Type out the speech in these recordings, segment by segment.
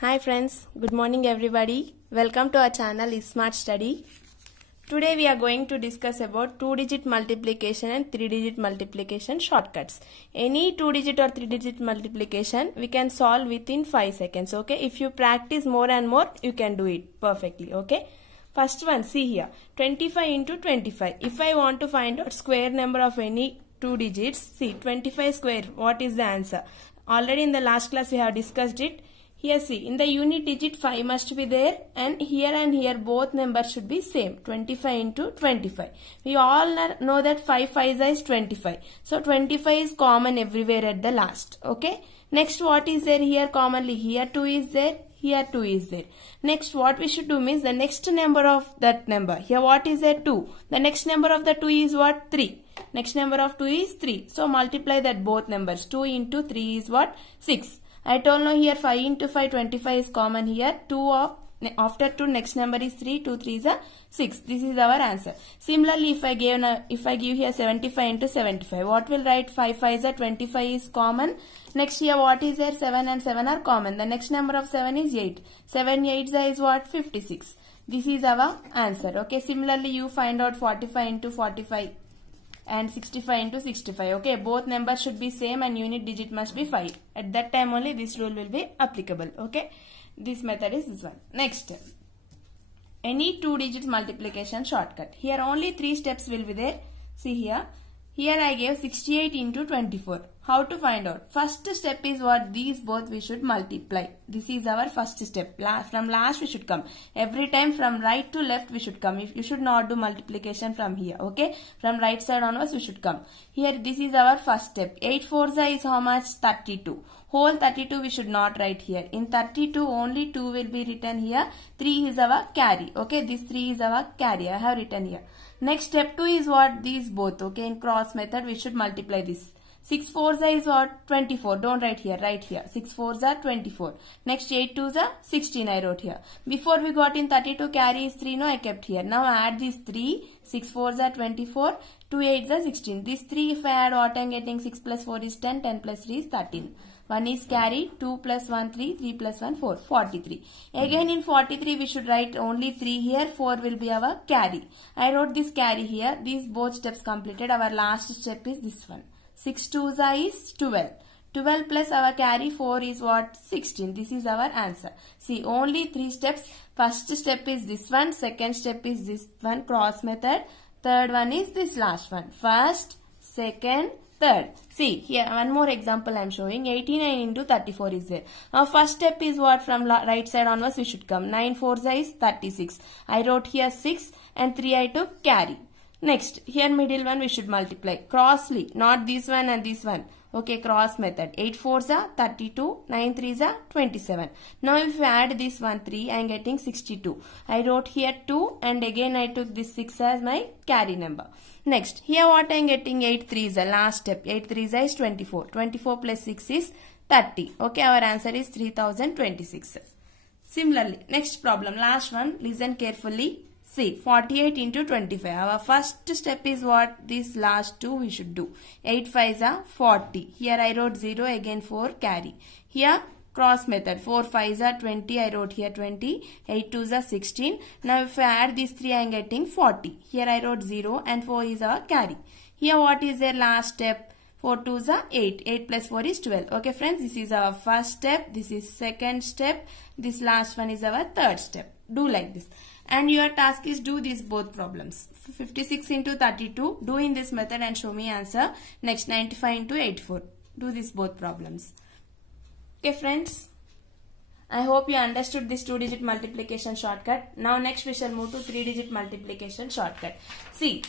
Hi friends, good morning everybody. Welcome to our channel Smart Study. Today we are going to discuss about 2-digit multiplication and 3-digit multiplication shortcuts. Any 2-digit or 3-digit multiplication we can solve within 5 seconds. Okay, if you practice more and more you can do it perfectly. Okay, first one, see here, 25 into 25. If I want to find out square number of any 2 digits, see 25 square, what is the answer? Already in the last class we have discussed it. Here see, in the unit digit 5 must be there, and here both numbers should be same, 25 into 25. We all know that 5 5s is 25. So 25 is common everywhere at the last. Okay. Next, what is there here commonly? Here 2 is there, here 2 is there. Next, what we should do means the next number of that number. Here what is there? 2. The next number of the 2 is what? 3. Next number of 2 is 3. So multiply that both numbers. 2 into 3 is what? 6. I told you here 5 into 5, 25 is common here. 2 of after 2 next number is 3. 2 3 is a 6. This is our answer. Similarly, if I give here 75 into 75, what will write? 5 5 is a 25 is common. Next here what is there? 7 and 7 are common. The next number of 7 is 8. 7 8 is what? 56. This is our answer. Okay. Similarly, you find out 45 into 45. And 65 into 65. Okay, both numbers should be same and unit digit must be 5. At that time only this rule will be applicable. Okay, this method is this one. Next, any 2 digits multiplication shortcut. Here only 3 steps will be there. See here. Here I gave 68 into 24. How to find out? First step is what? These both we should multiply. This is our first step. From last we should come. Every time from right to left we should come. If you should not do multiplication from here. Okay. From right side onwards we should come. Here this is our first step. 8 4s is how much? 32. Whole 32 we should not write here. In 32 only 2 will be written here. 3 is our carry. Okay. This 3 is our carry. I have written here. Next step 2 is what? These both. Okay. In cross method we should multiply this. 6 4s is what? 24. Don't write here. Write here. 6 4s are 24. Next 8 2s are 16 I wrote here. Before we got in 32 carry is 3. No, I kept here. Now add these 3. 6 4s are 24. 2 8s are 16. These 3 if I add what I am getting? 6 plus 4 is 10. 10 plus 3 is 13. 1 is carry. 2 plus 1 3. 3 plus 1 4. 43. Again in 43 we should write only 3 here. 4 will be our carry. I wrote this carry here. These both steps completed. Our last step is this one. 6 2s is 12. 12 plus our carry 4 is what? 16. This is our answer. See, only 3 steps. First step is this one. Second step is this one, cross method. Third one is this last one. First, second, third. See, here one more example I am showing. 89 into 34 is there. Now first step is what? From right side onwards we should come. 9 4s is 36. I wrote here 6 and 3 I took carry. Next, here middle one we should multiply crossly, not this one and this one. Okay, cross method. 8 4s are 32, 9 3s are 27. Now if you add this one 3, I am getting 62. I wrote here 2 and again I took this 6 as my carry number. Next, here what I am getting? 8 3s, last step. 8 3s is 24. 24 plus 6 is 30. Okay, our answer is 3026. Similarly, next problem, last one, listen carefully. See, 48 into 25. Our first step is what? These last two we should do. 8 5s are 40. Here I wrote 0, again 4 carry. Here cross method. 4 5s are 20. I wrote here 20. 8 2s are 16. Now if I add these 3 I am getting 40. Here I wrote 0 and 4 is our carry. Here what is their last step? 4 2s are 8. 8 plus 4 is 12. Okay friends, this is our first step. This is second step. This last one is our third step. Do like this. And your task is do these both problems. 56 into 32. Do in this method and show me answer. Next 95 into 84. Do these both problems. Okay friends. I hope you understood this 2-digit multiplication shortcut. Now next we shall move to 3-digit multiplication shortcut. See.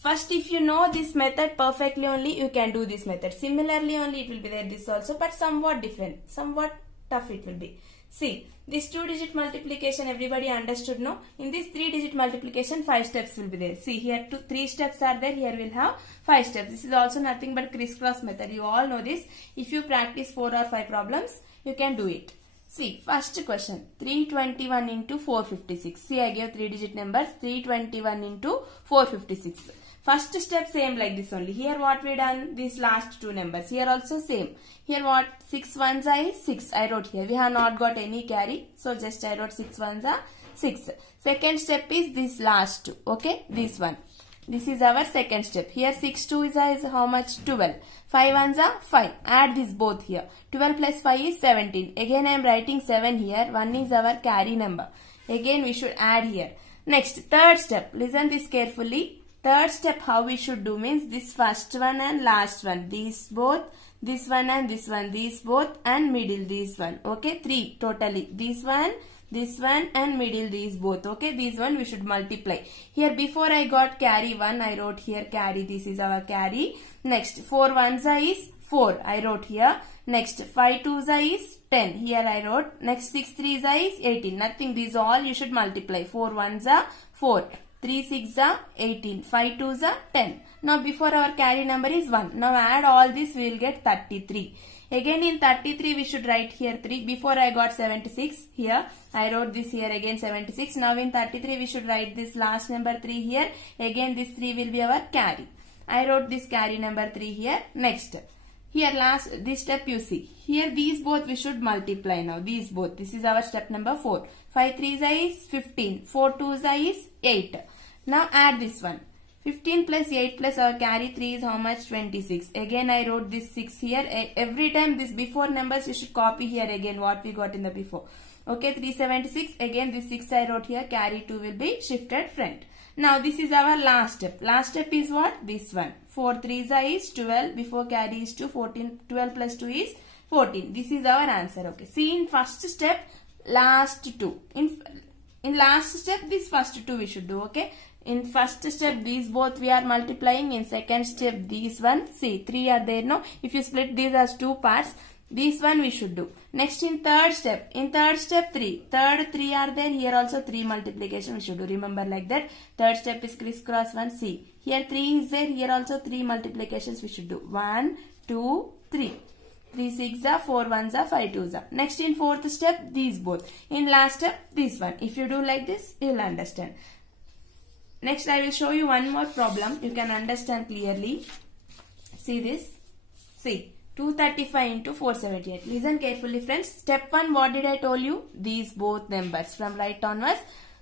First, if you know this method perfectly only, you can do this method. Similarly only it will be there this also, but somewhat different. Somewhat tough it will be. See, this 2-digit multiplication everybody understood, no? In this 3-digit multiplication 5 steps will be there. See, here 3 steps are there. Here we'll have 5 steps. This is also nothing but crisscross method. You all know this. If you practice 4 or 5 problems, you can do it. See, first question, 321 into 456. See, I gave 3-digit numbers, 321 into 456. First step same like this only. Here what we done? These last two numbers. Here also same. Here what? 6 ones are 6. I wrote here. We have not got any carry. So just I wrote 6 ones are 6. Second step is this last two. Okay. This one. This is our second step. Here 6 2 is how much? 12. 5 ones are 5. Add this both here. 12 plus 5 is 17. Again I am writing 7 here. 1 is our carry number. Again we should add here. Next, third step. Listen this carefully. Third step how we should do means this first one and last one. These both. This one and this one. These both and middle this one. Okay. 3 totally. This one and middle these both. Okay. These one we should multiply. Here before I got carry 1. I wrote here carry. This is our carry. Next 4 ones is 4. I wrote here. Next 5 twos is 10. Here I wrote. Next 6 threes is 18. Nothing. These all you should multiply. 4 ones are 4. 3 6 are 18. 5 twos are 10. Now before our carry number is 1. Now add all this, we will get 33. Again in 33 we should write here 3. Before I got 76. Here I wrote this here again 76. Now in 33 we should write this last number 3 here. Again this 3 will be our carry. I wrote this carry number 3 here. Next. Here last this step you see. Here these both we should multiply now. These both. This is our step number 4. 5 3s is 15. 4 2s is 8. Now add this one. 15 plus 8 plus our carry 3 is how much? 26. Again I wrote this 6 here. Every time this before numbers you should copy here again what we got in the before. Okay, 376. Again this 6 I wrote here. Carry 2 will be shifted front. Now this is our last step. Last step is what? This one. 4 3s is 12. Before carry is 2. 14. 12 plus 2 is 14. This is our answer. Okay. See in first step, last two. In last step, this first two we should do. Okay. In first step, these both we are multiplying. In second step, these one. See, 3 are there now. If you split these as 2 parts, this one we should do. Next in third step. In third step 3. Third 3 are there. Here also 3 multiplication we should do. Remember like that. Third step is crisscross 1. See. Here 3 is there. Here also 3 multiplications we should do. 1, 2, 3. 3 6 are 4 1s are 5 2s are. Next in fourth step these both. In last step this one. If you do like this you will understand. Next I will show you one more problem. You can understand clearly. See this. See. 235 into 478. Listen carefully friends. Step 1 what did I told you? These both numbers from right onwards.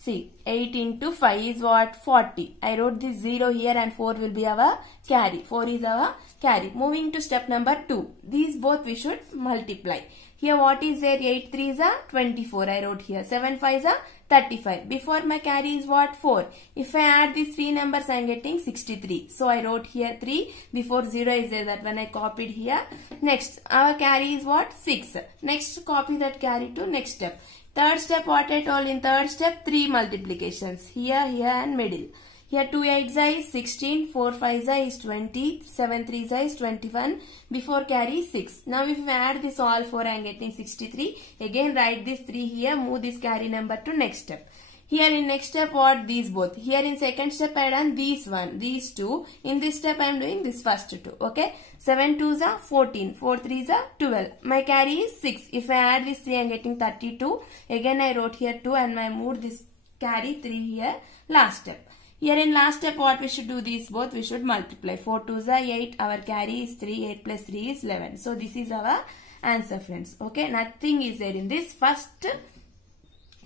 See 8 into 5 is what? 40. I wrote this 0 here and 4 will be our carry. 4 is our carry. Moving to step number 2. These both we should multiply. Here what is there? 8 3s are 24. I wrote here. 7 5s are 35. Before my carry is what? 4. If I add these 3 numbers I am getting 63. So I wrote here 3. Before 0 is there. That when I copied here. Next our carry is what? 6. Next copy that carry to next step. Third step what I told in third step 3 multiplications. Here, here and middle. Here 2 8s is 16, 4 5s is 20, 7 3s is 21. Before carry 6. Now if I add this all 4 I am getting 63. Again write this 3 here. Move this carry number to next step. Here in next step what? These both. Here in second step I done these one. These two. In this step I am doing this first two. Okay. 7 2s are 14. 4 3s are 12. My carry is 6. If I add this 3 I am getting 32. Again I wrote here 2 and I moved this carry 3 here. Last step. Here in last step what we should do? These both we should multiply. 4 2s are 8. Our carry is 3. 8 plus 3 is 11. So this is our answer friends. Okay. Nothing is there in this. First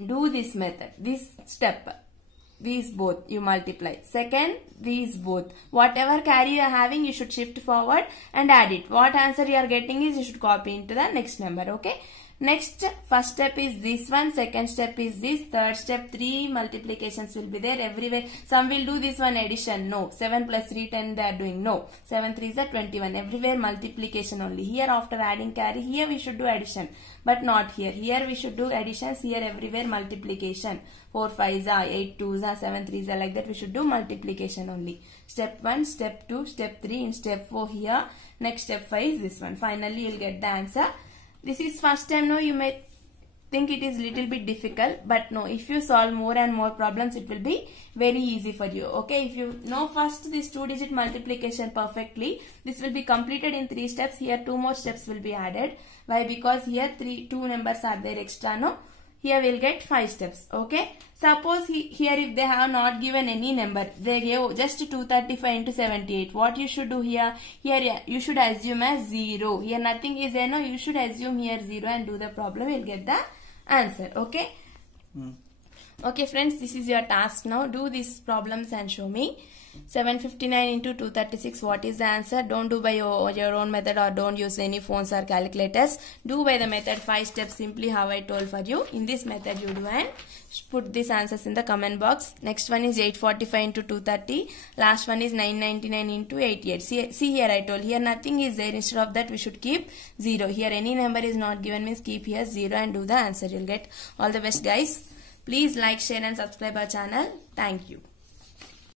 do this method. This step. These both you multiply. Second these both. Whatever carry you are having you should shift forward and add it. What answer you are getting is you should copy into the next number. Okay. Next, first step is this one, second step is this, third step 3 multiplications will be there everywhere. Some will do this one addition, no. 7 plus 3, 10 they are doing, no. 7 3s are 21, everywhere multiplication only. Here after adding carry, here we should do addition, but not here. Here we should do additions, here everywhere multiplication. 4 5s are, 8 2s are, 7 3s are, like that we should do multiplication only. Step 1, step 2, step 3, in step 4 here, next step 5 is this one. Finally you will get the answer. This is first time now, you may think it is little bit difficult, but no, if you solve more and more problems it will be very easy for you. Okay, if you know first this 2-digit multiplication perfectly, this will be completed in 3 steps. Here 2 more steps will be added. Why? Because here 2 numbers are there extra, no. here we'll get 5 steps. Okay. Suppose here if they have not given any number, they gave just 235 into 78. What you should do here? Here you should assume as 0. Here nothing is there. No, you should assume here 0 and do the problem. You'll get the answer. Okay. Okay friends, this is your task now. Do these problems and show me. 759 into 236, what is the answer? Don't do by your own method, or don't use any phones or calculators. Do by the method 5 steps, simply how I told for you. In this method you do and put these answers in the comment box. Next one is 845 into 230. Last one is 999 into 88. See here I told, here nothing is there. Instead of that we should keep 0. Here any number is not given means keep here 0 and do the answer. You'll get all the best guys. Please like, share and subscribe our channel. Thank you.